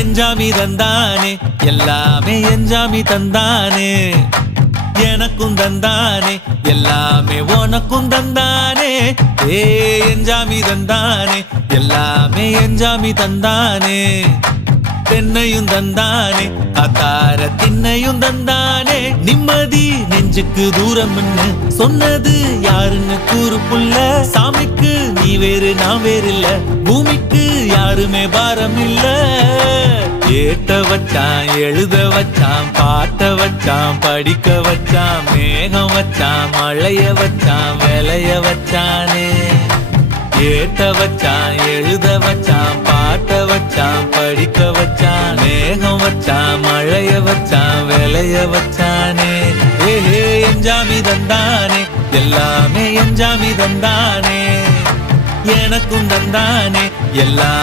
எஞ்சாமி தந்தானே எல்லாமே எஞ்சாமி தந்தானே எனக்கும் தந்தானே எல்லாமே உனக்கும் தந்தானே ஏ எஞ்சாமி தந்தானே எல்லாமே எஞ்சாமி தந்தானே தென்னையும் தந்தானே அத்தார திண்ணையும் தந்தானே நிம்மதி நெஞ்சுக்கு தூரம் சொன்னது யாருன்னு கூறு புள்ள சாமிக்கு நீ வேறு நான் வேறு இல்ல பூமிக்கு யாருமே பாரம் இல்ல ஏத்த வச்சான் எழுத வச்சான் பாட்ட வச்சான் படிக்க வச்சான் மேகம் வச்சான் மழைய வச்சான் விளைய வச்சானே ஏத்த வச்சான் எழுத வச்சான் பாட்ட வச்சான் படிக்க வச்சான் மேகம் வச்சான் மழைய வச்சான் விளைய வச்சானே ஏஹே எஞ்சாமி தந்தானே எல்லாமே எஞ்சாமி தந்தானே எனக்கும் தந்தானே எல்லாம்